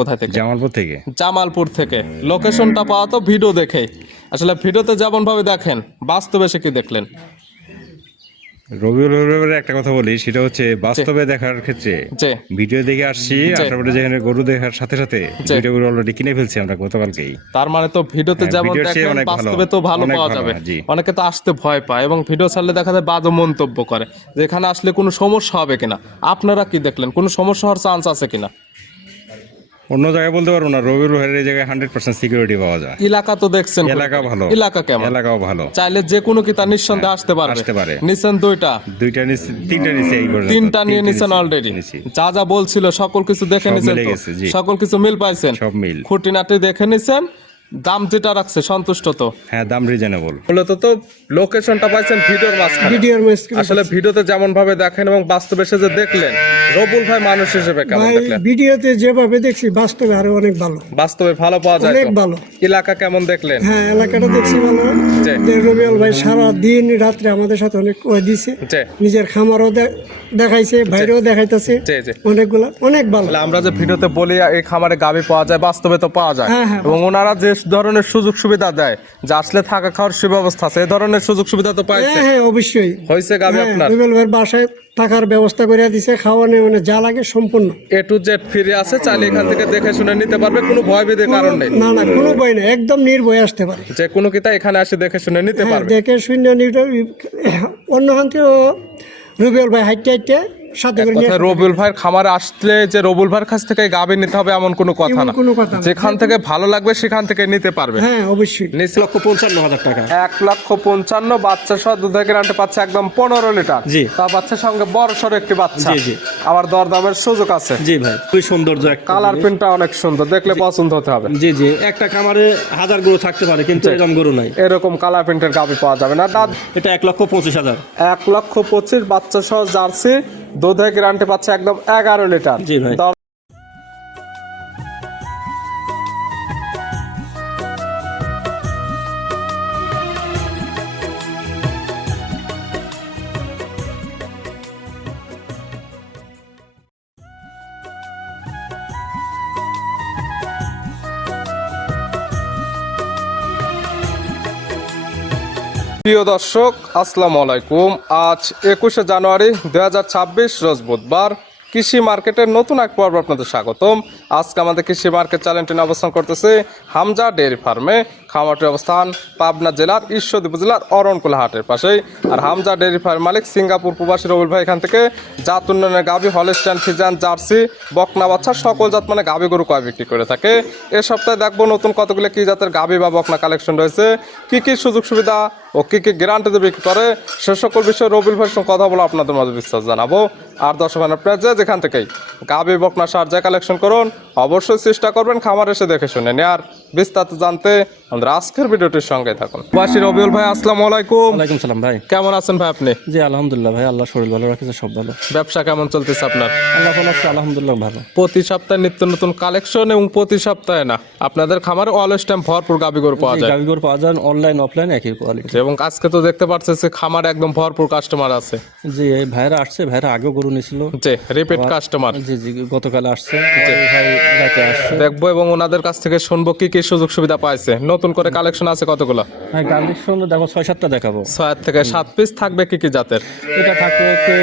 কোথায় থেকে? জামালপুর থেকে। জামালপুর থেকে। লোকেশনটা পাওয়া তো ভিডিও দেখে। আসলে ভিডিওতে যেমন ভাবে দেখেন বাস্তবে সে কি দেখলেন? রবিউল একটা কথা বলি সেটা হচ্ছে বাস্তবে দেখার ক্ষেত্রে ভিডিও দেখে আসছি আসার পরে যেখানে গরু দেখার সাথে সাথে। ভিডিওগুলো অলরেডি কিনে ফেলছি আমরা গতকালকেই। তার মানে তো ভিডিওতে হ্যাঁ, যেমন দেখেন বাস্তবে তো ভালো পাওয়া যাবে। হ্যাঁ, অনেকে তো আসতে ভয় পায় এবং ভিডিও ছাড়লে দেখা যায় বাজে মন্তব্য করে। যেখানে আসলে কোনো সমস্যা হবে কিনা? আপনারা কি দেখলেন? কোনো সমস্যা হওয়ার চান্স আছে কিনা? অন্য জায়গায় বলতে পারব না রবি ভাইয়ের এই জায়গায় হান্ড্রেড পার্সেন্ট সিকিউরিটি পাওয়া যায়। এলাকা তো দেখছেন এলাকা ভালো। এলাকা কেমন? এলাকাও ভালো। চাইলে যে কোনো কি তার নিঃসন্দেহে আসতে পারে আসতে পারে। নিছেন দুইটা? দুইটা নিচে তিনটা এই পর্যন্ত। তিনটা নিয়ে নিছেন অলরেডি যা যা বলছিল সকল কিছু দেখে নিছেন সকল কিছু মিল পাইছেন? সব মিল। খুঁটিনাটি দেখে নিছেন? দাম যেটা রাখছে সন্তুষ্ট তো। হ্যাঁ দাম রিজনেবল মূলত তো লোকেশনটা পাইছেন ভিডিওর মাঝখানে। ভিডিওর মাঝখানে। আসলে ভিডিওতে যেমন ভাবে দেখেন এবং বাস্তবে সে যে দেখলেন রবুল ভাই মানুষ হিসেবে কেমন ভাই দেখলেন? ভিডিওতে যেভাবে দেখছি বাস্তবে আরও অনেক ভালো। বাস্তবে ভালো পাওয়া যায় অনেক ভালো। এলাকা কেমন দেখলেন? হ্যাঁ এলাকাটা দেখছি ভালো। যে রবিউল ভাই সারা দিন রাত্রে আমাদের সাথে অনেক ওই দিছে। নিজের খামারও দেখাইছে বাইরেও দেখাইতেছে। জি জি। অনেকগুলা অনেক ভালো। তাহলে আমরা যে ভিডিওতে বলি এই খামারে গাবি পাওয়া যায় বাস্তবে তো পাওয়া যায়। হ্যাঁ, হ্যাঁ, এবং ওনারা যে ধরনের সুযোগ সুবিধা দেয় যে আসলে থাকা খাওয়ার সুব্যবস্থা আছে। এই ধরনের সুযোগ সুবিধা তো পাইছে। হ্যাঁ হ্যাঁ অবশ্যই। হয়েছে গাবি হ্যাঁ আপনার? রবিউল ভাইয়ের বাসায় থাকার ব্যবস্থা করে দিছে খাওয়ানো মানে যা লাগে সম্পূর্ণ। এ টু জেড ফিরে আছে চাইলে এখান থেকে দেখে শুনে নিতে পারবে কোনো ভয় ভীতির কারণ নেই। না না কোনো ভয় নেই একদম নির্ভয় আসতে পারে। যে কোনো কিতা এখানে আসে দেখে শুনে নিতে হ্যাঁ পারবে। দেখে শূন্য নিউটন অন্য হান্তেও রবিউল ভাই হাইটে হাইটে রবিউল ভাইয়ের খামারে আসলে যে রবিউল ভাইয়ের কাছ থেকে গাবি নিতে হবে এমন কোনো কথা না। যেখান থেকে ভালো লাগবে সেখান থেকে নিতে পারবে। হ্যাঁ অবশ্যই। নিচে লক্ষ পঞ্চান্ন হাজার টাকা। এক লক্ষ পঞ্চান্ন বাচ্চা সহ দুধের গ্রান্টে পাচ্ছে একদম পনেরো লিটার। জি। তা বাচ্চার সঙ্গে বড় সড়ো একটি বাচ্চা। জি, জি। আবার দরদামের সুযোগ আছে। জি ভাই খুবই সৌন্দর্য একটা কালার প্রিন্টটা অনেক সুন্দর দেখলে পছন্দ হতে হবে। জি জি একটা খামারে হাজার গরু থাকতে পারে কিন্তু এরকম গরু নাই। এরকম কালার প্রিন্টের গাবি পাওয়া যাবে না। দাঁত এটা এক লক্ষ পঁচিশ হাজার। এক লক্ষ পঁচিশ বাচ্চা সহ জার্সি। দুধের গ্রান্টে পাচ্ছে একদম এগারো লিটার। প্রিয় দর্শক, আসসালামু আলাইকুম। আজ একুশে জানুয়ারি দু হাজার ছাব্বিশ রোজ বুধবার। কৃষি মার্কেটের নতুন এক পর্ব আপনাদের স্বাগতম। আজকে আমাদের কৃষি মার্কেট চ্যানেলটি অবস্থান করতেছে হামজা ডেয়ারি ফার্মে খামারটির অবস্থান পাবনা জেলার ঈশ্বরদী উপজেলার অরণকুলা হাটের পাশেই। আর হামজা ডেয়ারি ফার্ম মালিক সিঙ্গাপুর প্রবাসী রবুল ভাই এখান থেকে জাত উন্নয়নের গাভি হলস্টাইন ফিজান, জার্সি, বকনা বাচ্চা সকল জাত মানে গাভি গরু কয় বিক্রি করে থাকে। এ সপ্তাহে দেখব নতুন কতগুলো কী জাতের গাভি বা বকনা কালেকশন রয়েছে, কি কি সুযোগ সুবিধা ও কি কি গ্যারান্টিতে বিক্রি করে, সে সকল বিষয়ে রবিল ভাইয়ের সঙ্গে কথা বলে আপনাদের মাঝে বিশ্বাস জানাব। আর দর্শক আপনার যে যেখান থেকেই গাভি বকনা, সার যা কালেকশন করুন, অবশ্যই চেষ্টা করবেন খামার এসে দেখে শুনে নেয়ার। বিস্তারিত জানতে আমাদের আজকের ভিডিওটির সঙ্গে থাকুন। বাসি রবিউল ভাই আসসালামু আলাইকুম। ওয়ালাইকুম সালাম ভাই। কেমন আছেন ভাই আপনি? জি আলহামদুলিল্লাহ ভাই আল্লাহ শরীর ভালো রাখেছে সব ভালো। ব্যবসা কেমন চলতেছে আপনার? আল্লাহ ভালো আছে আলহামদুলিল্লাহ ভালো। প্রতি সপ্তাহে নিত্য নতুন কালেকশন এবং প্রতি সপ্তাহে না আপনাদের খামারে অলওয়েজ টাইম ভরপুর গরু পাওয়া যায়। গরু পাওয়া যায় অনলাইন অফলাইন একই কোয়ালিটি এবং আজকে তো দেখতে পাচ্ছেন যে খামারে একদম ভরপুর কাস্টমার আছে। জি এই ভাইরা আসছে ভাইরা আগেও গরু নিয়েছিল যে রিপিট কাস্টমার জি জি গতকাল আসছে। ভাই রাতে আসছে। দেখব এবং ওনাদের কাছ থেকে শুনব কি কি সুযোগ সুবিধা পাইছে। নতুন করে কালেকশন আছে কতগুলো? হ্যাঁ সঙ্গে দেখো ছয় সাতটা দেখাবো। ছয় থেকে সাত পিস থাকবে কি কি জাতের? এটা থাকবে হচ্ছে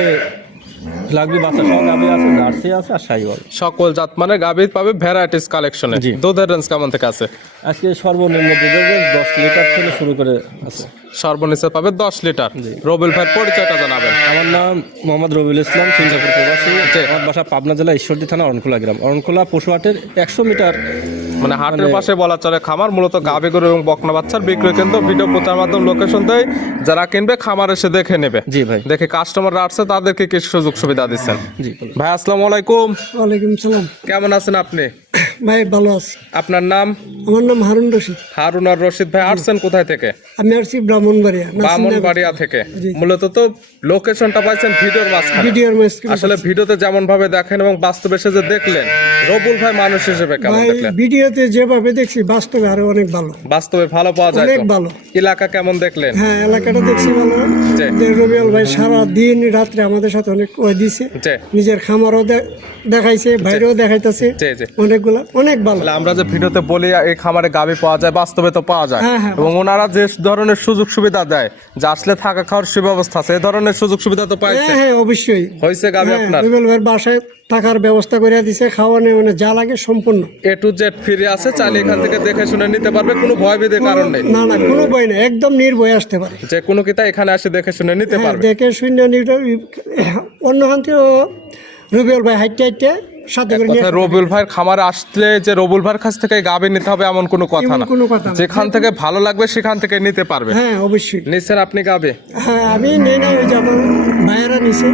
লাগবে বাচ্চা সহ গাবি আছে জার্সি আছে আর সাইওয়াল সকল জাত মানে গাভী পাবে ভ্যারাইটিস কালেকশনে জি। দুধের রেঞ্জ কেমন থেকে আছে? আজকে সর্বনিম্ন দুধের রেঞ্জ দশ লিটার থেকে শুরু করে আছে। সর্বনিচে পাবে দশ লিটার। রবিল ভাইয়ের পরিচয়টা জানাবেন। আমার নাম মোহাম্মদ রবিল ইসলাম সিঙ্গাপুর প্রবাসী। আমার বাসা পাবনা জেলা ঈশ্বরদী থানা অরণখোলা গ্রাম। অরণখোলা পশুহাটের একশো মিটার মানে হাটের পাশে বলা চলে খামার মূলত গাভী গরু এবং বকনা বাচ্চার বিক্রয় কেন্দ্র। ভিডিও প্রচার মাধ্যম লোকেশন দেয় যারা কিনবে খামার এসে দেখে নেবে। জি ভাই। দেখে কাস্টমাররা আসছে তাদেরকে কি সুযোগ সুবিধা দিচ্ছেন। জি। ভাই আসসালামু আলাইকুম। ওয়ালাইকুম সালাম। কেমন আছেন আপনি? ভাই ভালো আছি। আপনার নাম? আমার নাম হারুন রশিদ। হারুন আর রশিদ ভাই আসছেন কোথায় থেকে? আমি আসছি ব্রাহ্মণবাড়িয়া বামনবাড়িয়া থেকে। মূলত তো লোকেশনটা পাইছেন ভিডিওর মাঝখানে। ভিডিওর মাঝখানে। আসলে ভিডিওতে যেমন ভাবে দেখেন এবং বাস্তবে এসে যে দেখলেন রবুল ভাই মানুষ হিসেবে কেমন দেখলেন? ভিডিওতে যেভাবে দেখছি বাস্তবে আরও অনেক ভালো। বাস্তবে ভালো পাওয়া যায় অনেক ভালো। এলাকা কেমন দেখলেন? হ্যাঁ এলাকাটা দেখছি ভালো। যে রবিউল ভাই সারা দিন রাত্রে আমাদের সাথে অনেক ওই দিছে। নিজের খামারও দেখাইছে বাইরেও দেখাইতেছে। জি, জি। অনেকগুলা অনেক ভালো। তাহলে আমরা যে ভিডিওতে বলি এই খামারে গাবি পাওয়া যায় বাস্তবে তো পাওয়া যায়। হ্যাঁ, হ্যাঁ, এবং ওনারা যে ধরনের সুযোগ সুবিধা দেয় যে আসলে থাকা খাওয়ার সুব্যবস্থা আছে এই ধরনের সুযোগ সুবিধা তো পাইছে। হ্যাঁ হ্যাঁ অবশ্যই। হয়েছে গাবি হ্যাঁ আপনার? রবিউল ভাইয়ের বাসায় থাকার ব্যবস্থা করে দিছে খাওয়ানো মানে যা লাগে সম্পূর্ণ। এ টু জেড ফ্রি আছে চাইলে এখান থেকে দেখে শুনে নিতে পারবে কোনো ভয় ভীতির কারণ নেই। না না কোনো ভয় নেই একদম নির্ভয় আসতে পারে। যে কোনো কিতা এখানে আসে দেখে শুনে নিতে হ্যাঁ, পারবে। দেখে শূন্য অন্য হান্তিও রুবেল ভাই হাইটে হাইটে কথা রবুল ভাইয়ের খামারে আসলে যে রবুল ভাইয়ের কাছ থেকে গাবি নিতে হবে এমন কোনো কথা না। কোনো কথা যেখান থেকে ভালো লাগবে সেখান থেকে নিতে পারবে। হ্যাঁ অবশ্যই। নিচ্ছেন আপনি গাবে? হ্যাঁ আমি নেই না ওই যে আমার ভাইয়েরা নিছে।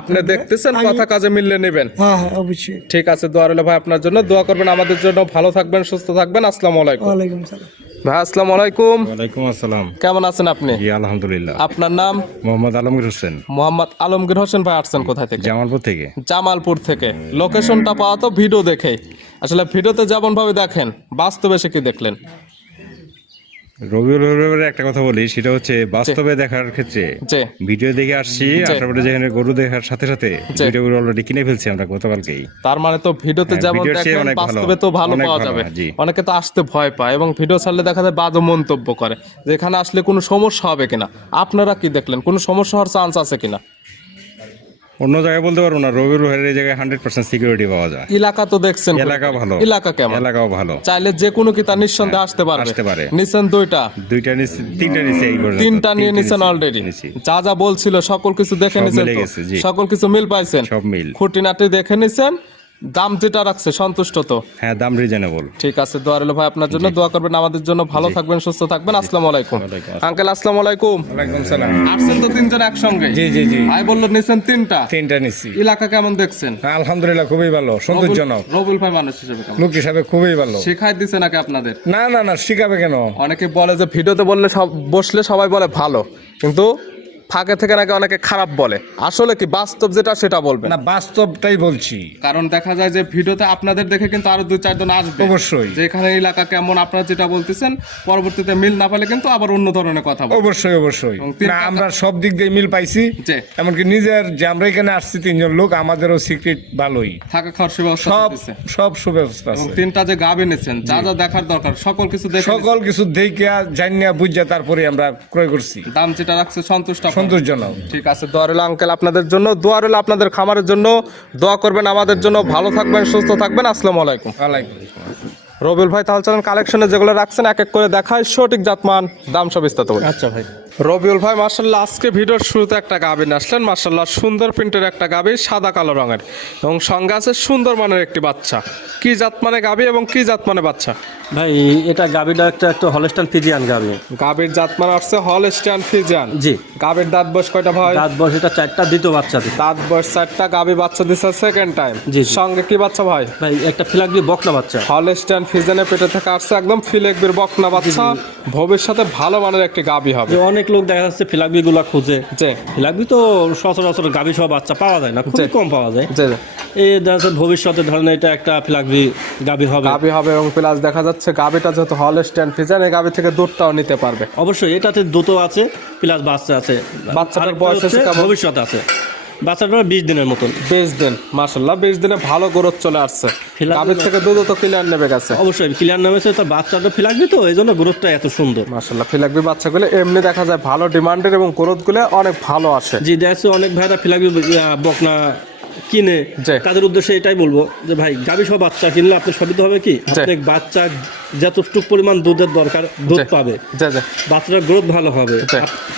আপনি দেখতেছেন কথা কাজে মিললে নেবেন। হ্যাঁ হ্যাঁ অবশ্যই। ঠিক আছে দোয়া ভাই আপনার জন্য। দোয়া করবেন আমাদের জন্য। ভালো থাকবেন সুস্থ থাকবেন। আসসালামু আলাইকুম। ওয়ালাইকুম সালাম। ভাই আসসালামু আলাইকুম। ওয়ালাইকুম আসসালাম। কেমন আছেন আপনি? জি আলহামদুলিল্লাহ। আপনার নাম? মোহাম্মদ আলমগীর হোসেন। মোহাম্মদ আলমগীর হোসেন ভাই আসছেন কোথায় থেকে? জামালপুর থেকে। জামালপুর থেকে। লোকেশনটা পাওয়া তো ভিডিও দেখে আসলে ভিডিওতে যেমন ভাবে দেখেন বাস্তবে সে কি দেখলেন? রবিউল একটা কথা বলি সেটা হচ্ছে বাস্তবে দেখার ক্ষেত্রে ভিডিও দেখে আসছি আসার পরে যেখানে গরু দেখার সাথে সাথে। ভিডিওগুলো অলরেডি কিনে ফেলছি আমরা গতকালকেই। তার মানে তো ভিডিওতে হ্যাঁ, যেমন দেখেন বাস্তবে তো ভালো পাওয়া যাবে। অনেকে তো আসতে ভয় পায় এবং ভিডিও ছাড়লে দেখা যায় বাজে মন্তব্য করে। যেখানে আসলে কোনো সমস্যা হবে কিনা? আপনারা কি দেখলেন? কোনো সমস্যা হওয়ার চান্স আছে কিনা? অন্য জায়গায় বলতে পারব না রবিউল ভাইয়ের এই জায়গায় হান্ড্রেড পার্সেন্ট সিকিউরিটি পাওয়া যায়। এলাকা তো দেখছেন এলাকা ভালো। এলাকা কেমন? এলাকাও ভালো। চাইলে যে কোনো কি তার নিঃসন্দেহে আসতে পারে আসতে পারে। নিছেন দুইটা? দুইটা নিচে তিনটা নিচে এই পর্যন্ত। তিনটা নিয়ে নিছেন অলরেডি নিছি। যা যা বলছিল সকল কিছু দেখে নিছেন সকল কিছু মিল পাইছেন? সব মিল। খুঁটিনাটি দেখে নিছেন? দাম যেটা রাখছে সন্তুষ্ট তো? হ্যাঁ দাম রিজনেবল ঠিক আছে দোয়া রইল ভাই আপনার জন্য। দোয়া করবেন আমাদের জন্য। ভালো থাকবেন সুস্থ থাকবেন। আসসালামু আলাইকুম। আঙ্কেল আসসালামু আলাইকুম। ওয়ালাইকুম সালাম। আসছেন তো তিনজন একসঙ্গে? জি জি জি। ভাই বলল নিছেন তিনটা? তিনটা নিচ্ছি এলাকা কেমন দেখছেন? আলহামদুলিল্লাহ খুবই ভালো। সন্তোষজনক রবুল ভাই মানুষ হিসেবে কেমন? লোক হিসাবে খুবই ভালো। শেখাই দিছে নাকি আপনাদের? না না না শিখাবে কেন? অনেকে বলে যে ভিডিওতে বললে সব বসলে সবাই বলে ভালো। কিন্তু ফাঁকে থেকে নাকি অনেকে খারাপ বলে। আসলে কি বাস্তব যেটা সেটা বলবেন? না বাস্তবটাই বলছি। কারণ দেখা যায় যে ভিডিওতে আপনাদের দেখে কিন্তু আরও দুই চারজন আসবে। অবশ্যই। যে এখানে এলাকা কেমন আপনারা যেটা বলতেছেন পরবর্তীতে মিল না পেলে কিন্তু আবার অন্য ধরনের কথা অবশ্যই অবশ্যই। না আমরা সব দিক দিয়ে মিল পাইছি। এমনকি নিজের যে আমরা এখানে আসছি তিনজন লোক আমাদেরও সিক্রেট ভালোই। থাকা খাওয়ার সুব্যবস্থা সব সব সুব্যবস্থা আছে। তিনটা যে গাবে নিয়েছেন যা যা দেখার দরকার সকল কিছু দেখে সকল কিছু দেখে জানিয়া বুঝিয়া তারপরে আমরা ক্রয় করছি। দাম যেটা রাখছে সন্তুষ্ট? সন্তোষজনক ঠিক আছে দোয়া রইল আঙ্কেল আপনাদের জন্য। দোয়া রইল আপনাদের খামারের জন্য। দোয়া করবেন আমাদের জন্য। ভালো থাকবেন সুস্থ থাকবেন। আসসালামু আলাইকুম। রবিল রবিউল ভাই তাহলে চলেন কালেকশনে যেগুলো রাখছেন এক এক করে দেখায় সঠিক জাতমান দাম সব বিস্তারিত আচ্ছা ভাই। রবিউল ভাই মার্শাল্লাহ আজকে ভিডিওর শুরুতে একটা গাবি নিয়ে আসলেন। মার্শাল্লাহ সুন্দর প্রিন্টের একটা গাবি সাদা কালো রঙের। এবং সঙ্গে আছে সুন্দর মানের একটি বাচ্চা। কি জাত মানে গাবি এবং কি জাত মানে বাচ্চা? ভাই এটা গাবিটা একটা একটা হলস্টান ফিজিয়ান গাবি। গাবির জাত মানে আসছে হল স্ট্যান্ড ফিজান জি। গাবির দাঁত বয়স কয়টা ভাই? দাঁত বয়স এটা চারটা দ্বিতীয় বাচ্চা দিচ্ছে। দাঁত বয়স চারটা গাবি বাচ্চা দিচ্ছে সেকেন্ড টাইম জি। সঙ্গে কি বাচ্চা ভাই? ভাই একটা ফিলাগবি বকনা বাচ্চা। হল স্ট্যান্ড ফিজানের পেটে থেকে আসছে একদম ফিলেকবির বকনা বাচ্চা। ভবিষ্যতে ভালো মানের একটি গাবি হবে। যে অনেক লোক দেখা যাচ্ছে ফিলাগবি গুলা খুঁজে। ফিলাকবি ফিলাগবি তো সচরাচর গাভী সহ বাচ্চা পাওয়া যায় না খুবই কম পাওয়া যায়। এই দেখা যাচ্ছে ভবিষ্যতে ধরেন এটা একটা ফিলাগবি গাভী হবে। গাভী হবে এবং প্লাস দেখা যাচ্ছে গাবিটা যেহেতু হল স্ট্যান্ড ফিজার এই গাবি থেকে দুধটাও নিতে পারবে। অবশ্যই এটাতে দুটো আছে প্লাস বাচ্চা আছে। বাচ্চাটার বয়স আছে ভবিষ্যৎ আছে। বাচ্চাটা বিশ দিনের মতন। বিশ দিন মাসাল্লাহ বিশ দিনে ভালো গ্রোথ চলে আসছে। গাবির থেকে দুধও তো ক্লিয়ার নেবে গেছে অবশ্যই ক্লিয়ার নামেছে তার বাচ্চাটা ফিলাগবি তো এই জন্য গ্রোথটা এত সুন্দর। মাসাল্লাহ ফিলাকবি বাচ্চাগুলো এমনি দেখা যায় ভালো ডিমান্ডের এবং গ্রোথগুলো অনেক ভালো আসে। জি দেখছে অনেক ভাইরা ফিলাগবি বকনা কিনে। তাদের উদ্দেশ্যে এটাই বলব যে ভাই গাবি সহ বাচ্চা কিনলে আপনি সুবিধা হবে কি? বাচ্চা যতটুকু পরিমাণ দুধের দরকার দুধ পাবে। বাচ্চাটার গ্রোথ ভালো হবে।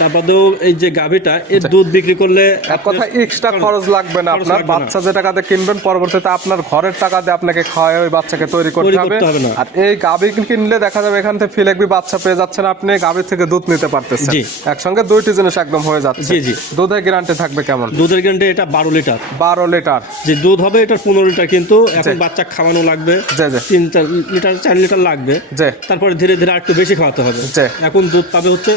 তারপরেও এই যে গাবিটা এর দুধ বিক্রি করলে এক কথা এক্সট্রা খরচ লাগবে না আপনার। বাচ্চা যে টাকাতে কিনবেন পরবর্তীতে আপনার ঘরের টাকা দিয়ে আপনাকে খাওয়াই ওই বাচ্চাকে তৈরি করতে হবে। আর এই গাবি কিনলে দেখা যাবে এখান থেকে ফিলেকবি বাচ্চা পেয়ে যাচ্ছেন আপনি গাবির থেকে দুধ নিতে পারতেছেন। জি। একসঙ্গে দুইটি জিনিস একদম হয়ে যাচ্ছে। জি, জি। দুধের গ্যারান্টি থাকবে কেমন? দুধের গ্যারান্টি এটা বারো লিটার। বারো লিটার। যে দুধ হবে এটা পনেরো লিটার কিন্তু এখন বাচ্চা খাওয়ানো লাগবে। জি, জি। তিন চার লিটার চার লিটার লাগবে। থাকবে তারপরে ধীরে ধীরে একটু বেশি খাওয়াতে হবে। এখন দুধ পাবে হচ্ছে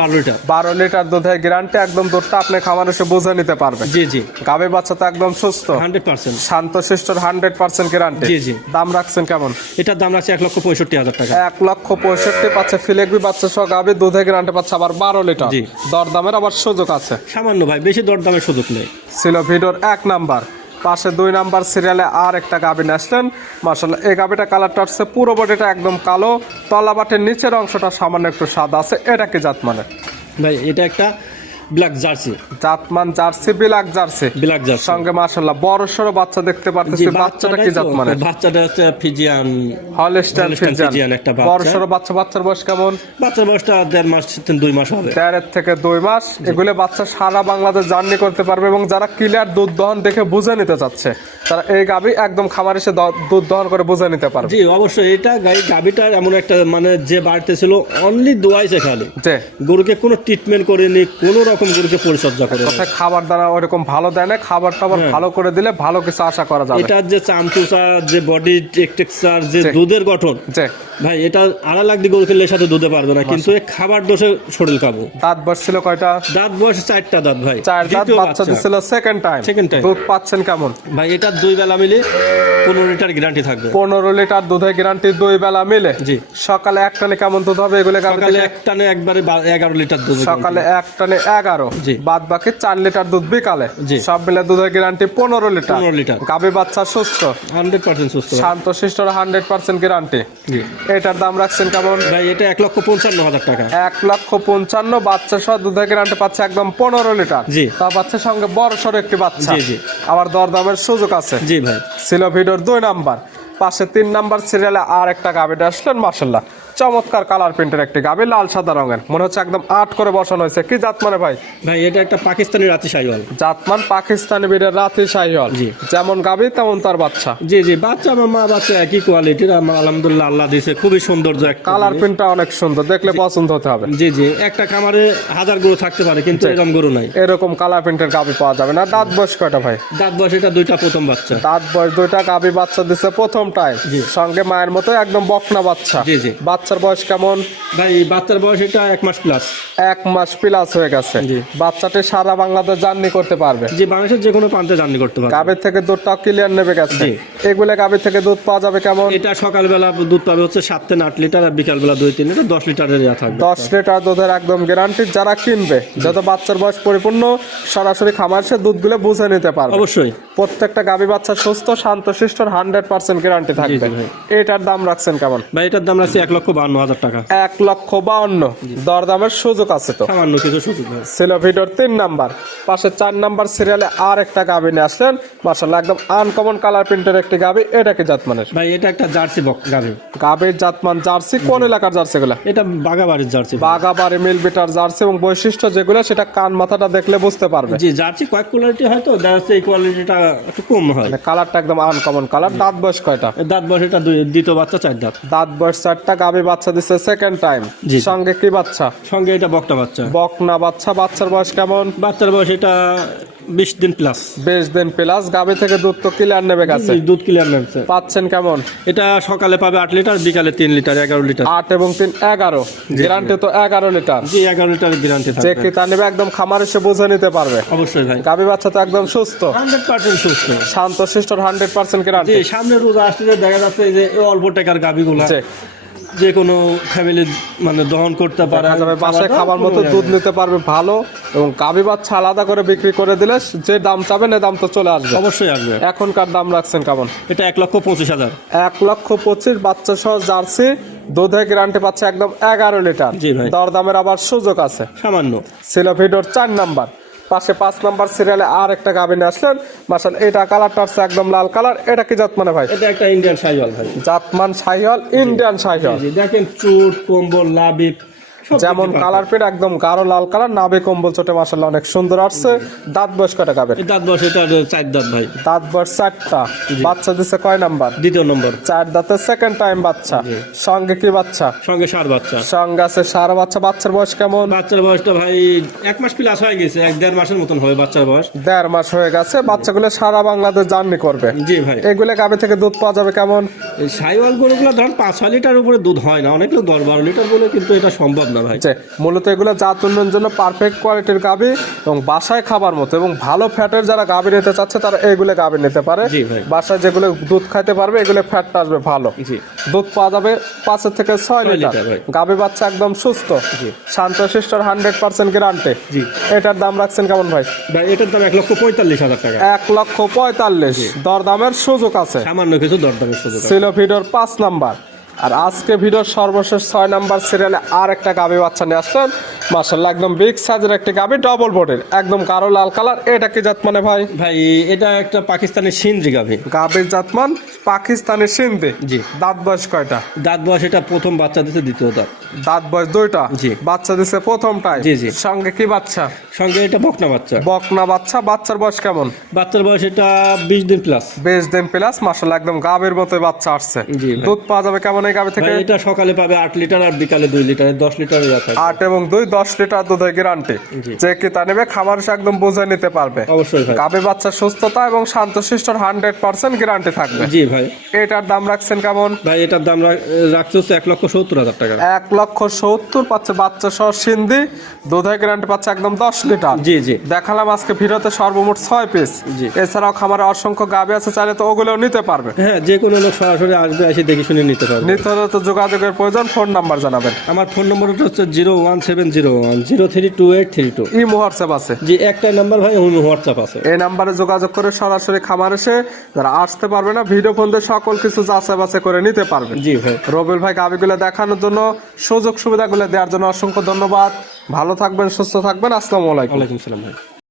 বারো লিটার। বারো লিটার দুধের গ্যারান্টি একদম দুধটা আপনি খামার এসে বুঝে নিতে পারবেন। জি জি। গাবে বাচ্চা তো একদম সুস্থ। Hundred percent. শান্ত শিষ্টর হান্ড্রেড পার্সেন্ট গ্যারান্টি জি, জি। দাম রাখছেন কেমন? এটার দাম রাখছে এক লক্ষ পঁয়ষট্টি হাজার টাকা। এক লক্ষ পঁয়ষট্টি পাচ্ছে ফিলেকবি বাচ্চা সহ গাবে দুধে গ্যারান্টি পাচ্ছে আবার বারো লিটার। জি। দর দামের আবার সুযোগ আছে। সামান্য ভাই বেশি দরদামের সুযোগ নেই। ছিল ভিডিওর এক নাম্বার। পাশে দুই নাম্বার সিরিয়ালে আর একটা গাবি আসলেন মার্শাল্লাহ এই গাবিটা কালারটা হচ্ছে পুরো বডিটা একদম কালো। তলাবাটের নিচের অংশটা সামান্য একটু সাদা আছে, এটা কি জাত মানে? ভাই, এটা একটা ব্ল্যাক জার্সি। জাতমান jersey black jersey. Black jersey. সঙ্গে মার্শাল্লাহ বড় সড়ো বাচ্চা দেখতে পারতেছি। বাচ্চাটা কি জাত মানে বাচ্চাটা হচ্ছে ফিজিয়ান হলস্টাইন ফিজিয়ান। একটা বাচ্চা। বড় সড়ো বাচ্চা বাচ্চার বয়স কেমন? বাচ্চার বয়সটা দেড় মাস তিন দুই মাস হবে। তেরের থেকে দুই মাস। এগুলো বাচ্চা সারা বাংলাদেশ জার্নি করতে পারবে এবং যারা ক্লিয়ার দুধ দহন দেখে বুঝে নিতে চাচ্ছে তারা এই গাবি একদম খামার এসে দুধ দহন করে বুঝে নিতে পারবে। জি অবশ্যই এটা গাবিটার এমন একটা মানে যে বাড়িতে ছিল অনলি দোয়াইছে খালি। গরুকে কোনো ট্রিটমেন্ট করেনি কোনো রকম গরুকে পরিচর্যা করে কথায় খাবার দানা ওরকম ভালো দেয় না খাবার টাবার ভালো করে দিলে ভালো কিছু আশা করা যাবে। এটার যে চামচুচা যে বডি টেক্সচার যে দুধের গঠন ভাই এটা আড়া লাখ দিয়ে গরু কিনলে সাথে দুধে পারবে না কিন্তু এই খাবার দোষে শরীর খাব। দাঁত বসছিল কয়টা? দাঁত বয়স চারটা দাঁত ভাই। চার দাঁত বাচ্চা দিছিল সেকেন্ড টাইম Second time। দুধ পাচ্ছেন কেমন? ভাই এটা দুই বেলা মিলে পনেরো লিটার গ্যারান্টি থাকবে। পনেরো লিটার দুধের গ্যারান্টি দুই বেলা মিলে? জি। সকালে এক টানে কেমন দুধ হবে এগুলো সকালে এক টানে একবারে এগারো লিটার দুধ সকালে এক টানে এগারো জি। বাদ বাকি চার লিটার দুধ বিকালে। সব মিলে দুধের গ্যারান্টি পনেরো লিটার। 15 লিটার। গাভী বাচ্চা সুস্থ। হান্ড্রেড পার্সেন্ট সুস্থ। শান্ত শিষ্টর হান্ড্রেড পার্সেন্ট গ্যারান্টি এটার দাম রাখছেন কেমন? ভাই এটা এক লক্ষ পঞ্চান্ন হাজার টাকা। এক লক্ষ পঞ্চান্ন বাচ্চা সহ দুধের গ্যারান্টি পাচ্ছে একদম পনেরো লিটার। জি। তা বাচ্চার সঙ্গে বড় সড়ো একটি বাচ্চা। জি, জি। আবার দরদামের সুযোগ আছে। জি ভাই। ছিল ভিডিওর দুই নাম্বার। পাশে তিন নাম্বার সিরিয়ালে আর একটা গাবিটা আসলেন মার্শাল্লাহ চমৎকার কালার প্রিন্টের একটি গাবি লাল সাদা রঙের। মনে হচ্ছে একদম আট করে বসানো হয়েছে। কি জাত মানে ভাই? ভাই এটা একটা পাকিস্তানি রাতি সাইওয়াল জাতমান পাকিস্তানি বীরের রাতি শাহিওয়াল। জি। যেমন গাবি তেমন তার বাচ্চা। জি জি বাচ্চা আমার মা বাচ্চা একই কোয়ালিটির আমার আলহামদুলিল্লাহ আল্লাহ দিয়েছে খুবই সৌন্দর্য একটা কালার প্রিন্টটা অনেক সুন্দর দেখলে পছন্দ হতে হবে। জি জি একটা খামারে হাজার গরু থাকতে পারে কিন্তু এরকম গরু নাই। এরকম কালার প্রিন্টের গাবি পাওয়া যাবে না। দাঁত বয়স কয়টা ভাই? দাঁত বয়স এটা দুইটা প্রথম বাচ্চা। দাঁত বয়স দুইটা গাবি বাচ্চা দিচ্ছে প্রথম টাইম জি। সঙ্গে মায়ের মতো একদম বকনা বাচ্চা। জি, জি। বাচ্চার বয়স কেমন? ভাই বাচ্চার বয়স এটা এক মাস প্লাস এক মাস প্লাস হয়ে গেছে। জি। বাচ্চাটি সারা বাংলাদেশ জার্নি করতে পারবে? যে বাংলাদেশের যে কোনো প্রান্তে জার্নি করতে পারে গাবের থেকে দুধটা ক্লিয়ার নেবে গেছে। জি। এগুলো গাবের থেকে দুধ পাওয়া যাবে কেমন? এটা সকালবেলা দুধ পাবে হচ্ছে সাত থেকে আট লিটার আর বিকালবেলা দুই তিন লিটার দশ লিটারের ইয়া থাকবে। দশ লিটার দুধের একদম গ্যারান্টি যারা কিনবে যত বাচ্চার বয়স পরিপূর্ণ সরাসরি খামার সে দুধগুলো বুঝে নিতে পারবে। অবশ্যই। প্রত্যেকটা গাবি বাচ্চা সুস্থ শান্ত শিষ্টর হান্ড্রেড পার্সেন্ট গ্যারান্টি থাকবে। এটার দাম রাখছেন কেমন? ভাই এটার দাম রাখছি এক লক্ষ বান্ন হাজার টাকা। এক লক্ষ বাউন্ন দরদামের সুযোগ আছে তো। সামান্য কিছু সুযোগ ছিল ভিডিওর তিন নাম্বার। পাশে চার নাম্বার সিরিয়ালে আর একটা গাবি নিয়ে আসলেন। মার্শাল্লাহ একদম আনকমন কালার প্রিন্টের একটি গাবি। এটা কি জাতমানের? ভাই এটা একটা জার্সি গাভি গাবির জাতমান জার্সি। কোন এলাকার জার্সি গুলা এটা বাগাবাড়ির জার্সি। বাগাবাড়ি মিল বিটার জার্সি এবং বৈশিষ্ট্য যেগুলো সেটা কান মাথাটা দেখলে বুঝতে পারবে। জি জার্সি কয়েক কোয়ালিটি হয়তো দেখা যাচ্ছে এই কোয়ালিটিটা একটু কম হয়। মানে কালারটা একদম আনকমন কালার দাঁত বয়স কয়টা? দাঁত বয়স এটা দুই দ্বিতীয় বাচ্চা চার দাঁত। দাঁত বয়স চারটা গাবি বাচ্চা দিচ্ছে সেকেন্ড টাইম সঙ্গে কি বাচ্চা? সঙ্গে এটা বকটা বাচ্চা। বকনা বাচ্চা বাচ্চার বয়স কেমন? বাচ্চার বয়স এটা বিশ দিন প্লাস বেশ দিন প্লাস গাবি থেকে দুধ তো ক্লিয়ার নেবে গেছে দুধ ক্লিয়ার নেমছে পাচ্ছেন কেমন? এটা সকালে পাবে আট লিটার বিকালে তিন লিটার এগারো লিটার। আট এবং তিন এগারো। গ্যারান্টি তো এগারো লিটার। জি এগারো লিটার গ্যারান্টি যে কি তা নেবে একদম খামার এসে বুঝে নিতে পারবে। অবশ্যই ভাই। গাবি বাচ্চা তো একদম সুস্থ। হান্ড্রেড পার্সেন্ট সুস্থ। শান্ত শিষ্টর হান্ড্রেড পার্সেন্ট জি গ্যারান্টি সামনে রোজা আসতে দেখা যাচ্ছে যে অল্প টাকার গাভিগুলা। জি। যে কোনো ফ্যামিলি মানে দহন করতে পারে বাসায় খাবার মতো দুধ নিতে পারবে ভালো এবং গাবি বাচ্চা আলাদা করে বিক্রি করে দিলে যে দাম চাবেন এই দাম তো চলে আসবে। অবশ্যই আসবে। এখনকার দাম রাখছেন কেমন? এটা এক লক্ষ পঁচিশ হাজার। এক লক্ষ পঁচিশ বাচ্চা সহ জার্সি দুধের গ্যারান্টি পাচ্ছে একদম এগারো লিটার। দরদামের আবার সুযোগ আছে। সামান্য। ছিল ভিডিওর চার নাম্বার। পাশে পাঁচ নাম্বার সিরিয়ালে আর একটা গাবিনে আসলেন। মাসাল এটা কালারটা হচ্ছে একদম লাল কালার এটা কি জাত মানে ভাই? এটা একটা ইন্ডিয়ান সাইহল ভাই। জাতমান শাহিওয়াল ইন্ডিয়ান শাহিওয়াল। দেখেন চুট কম্বল লাবিব যেমন কালার পেট একদম গাঢ় লাল কালার নাবে কম্বল চোটে মাসাল্লাহ অনেক সুন্দর আসছে। দাঁত বয়স কটা এই দাঁত বয়স এটা চার দাঁত ভাই। দাঁত বয়স চারটা। বাচ্চা দিছে কয় নাম্বার? দ্বিতীয় নম্বর। চার দাঁতের সেকেন্ড টাইম বাচ্চা। সঙ্গে কি বাচ্চা? সঙ্গে সার বাচ্চা। সঙ্গে আছে সারা বাচ্চা। বাচ্চার বয়স কেমন? বাচ্চার বয়সটা ভাই এক মাস প্লাস হয়ে গেছে এক দেড় মাসের মতন হবে বাচ্চার বয়স। দেড় মাস হয়ে গেছে। বাচ্চাগুলো সারা বাংলাদেশ জার্নি করবে। জি ভাই। এগুলো গাবে থেকে দুধ পাওয়া যাবে কেমন? এই সাইওয়াল গরুগুলো ধরেন পাঁচ ছয় লিটার উপরে দুধ হয় না। অনেক লোক দশ বারো লিটার বলে কিন্তু এটা সম্ভব না। ভাই? যে মূলত এগুলো জাত উন্নয়নের জন্য পারফেক্ট কোয়ালিটির গাবি এবং বাসায় খাবার মতো এবং ভালো ফ্যাটের যারা গাবি নিতে চাচ্ছে তারা এগুলো গাবি নিতে পারে। বাসায় যেগুলো দুধ খাইতে পারবে এগুলো ফ্যাটটা আসবে ভালো। জি। দুধ পাওয়া যাবে পাঁচের থেকে ছয় লিটার। গাবি বাচ্চা একদম সুস্থ। শান্ত শিষ্টর হান্ড্রেড পার্সেন্ট গ্যারান্টি জি। এটার দাম রাখছেন কেমন ভাই? ভাই এটার দাম এক লক্ষ পঁয়তাল্লিশ হাজার টাকা। এক লক্ষ পঁয়তাল্লিশ। দরদামের সুযোগ আছে। সামান্য কিছু দরদামের সুযোগ ছিল ভিডিওর পাঁচ নাম্বার। আর আজকে ভিডিওর সর্বশেষ ছয় নাম্বার সিরিয়ালে আর একটা গাবি বাচ্চা নিয়ে আসলেন। মাসাল্লাহ একদম বিগ সাইজের একটি গাবি ডবল বোর্ডের একদম কালো লাল কালার এটা কি জাত মানে ভাই? ভাই এটা একটা পাকিস্তানি সিন্দ্রি গাভি গাবির জাতমান পাকিস্তানের সিন্ধি? জি। দাঁত বয়স কয়টা? দাঁত বয়স এটা প্রথম বাচ্চা দিতে দ্বিতীয় দাঁত দাঁত বয়স দুইটা? জি। বাচ্চা দিছে প্রথমটাই জি, জি। সঙ্গে কি বাচ্চা? সঙ্গে এটা বকনা বাচ্চা। বকনা বাচ্চা বাচ্চার বয়স কেমন? বাচ্চার বয়স এটা বিশ দিন প্লাস বেশ দিন প্লাস মাসাল্লাহ একদম গাবের মতো বাচ্চা আসছে। জি দুধ পাওয়া যাবে কেমন এই গাবি থেকে? এটা সকালে পাবে আট লিটার আর বিকালে দুই লিটার দশ লিটার আট এবং দুই দশ লিটার দুধের গ্যারান্টি যে কি তা নেবে খামার এসে একদম বুঝে নিতে পারবে। অবশ্যই ভাই। গাবে বাচ্চার সুস্থতা এবং শান্তশিষ্টর হান্ড্রেড পার্সেন্ট গ্যারান্টি থাকবে। জি ভাই। এটার দাম রাখছেন কেমন? ভাই এটার দাম রাখ- রাখছে হচ্ছে এক লক্ষ সত্তর হাজার টাকা। এক লক্ষ সত্তর পাচ্ছে বাচ্চা সহ সিন্ধি দুধের গ্যারান্টি পাচ্ছে একদম দশ লিটার। জি জি। দেখালাম আজকে ভিডিওতে সর্বমোট ছয় পিস জি। এছাড়াও খামারে অসংখ্য গাবে আছে চাইলে তো ওগুলোও নিতে পারবে। হ্যাঁ যে কোনো লোক সরাসরি আসবে এসে দেখে শুনে নিতে পারবে। নিতে হলে তো যোগাযোগের প্রয়োজন ফোন নাম্বার জানাবেন। আমার ফোন নম্বরটা হচ্ছে zero one seven zero one zero three two eight three two. ই হোয়াটসঅ্যাপ আছে। জি একটা নাম্বার ভাই হোয়াটসঅ্যাপ আছে। এই নাম্বারে যোগাযোগ করে সরাসরি খামার এসে যারা আসতে পারবে না ভিডিও ফোন দিয়ে সকল কিছু যাচাই বাছাই করে নিতে পারবে। জি ভাই। রবিল ভাই গাবিগুলো দেখানোর জন্য সুযোগ সুবিধাগুলো দেওয়ার জন্য অসংখ্য ধন্যবাদ। ভালো থাকবেন সুস্থ থাকবেন। আসসালামু আলাইকুম। ওয়ালাইকুম সালাম ভাই।